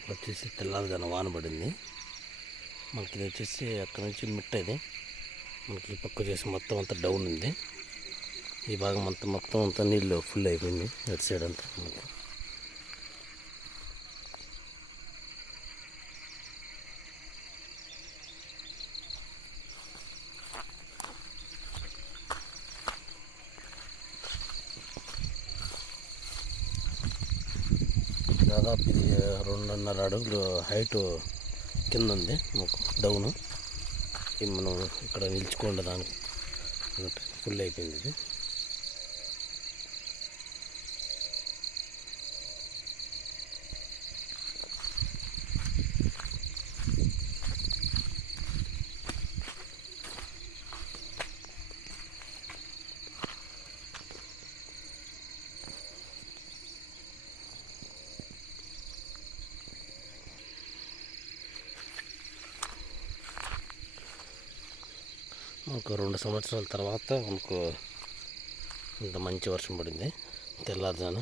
ఇప్పుడు వచ్చేసి తెల్లారుజాన వాన పడింది. మనకి ఇది వచ్చేసి అక్కడ నుంచి మిట్ట ఇది మనకి ఈ పక్క వచ్చేసి మొత్తం అంతా డౌన్ ఉంది. ఈ భాగం అంతా మొత్తం అంతా నీళ్ళు ఫుల్ అయిపోయింది. అటు సైడ్ అంతా మనకి దాదాపు ఇది 2.5 అడుగులు హైట్ కింద ఉంది మాకు డౌను. ఇది మనం ఇక్కడ నిల్చుకోండి దానికి ఫుల్ అయిపోయింది ఇది. మనకు 2 సంవత్సరాల తర్వాత మనకు ఇంత మంచి వర్షం పడింది తెల్లారుజాన.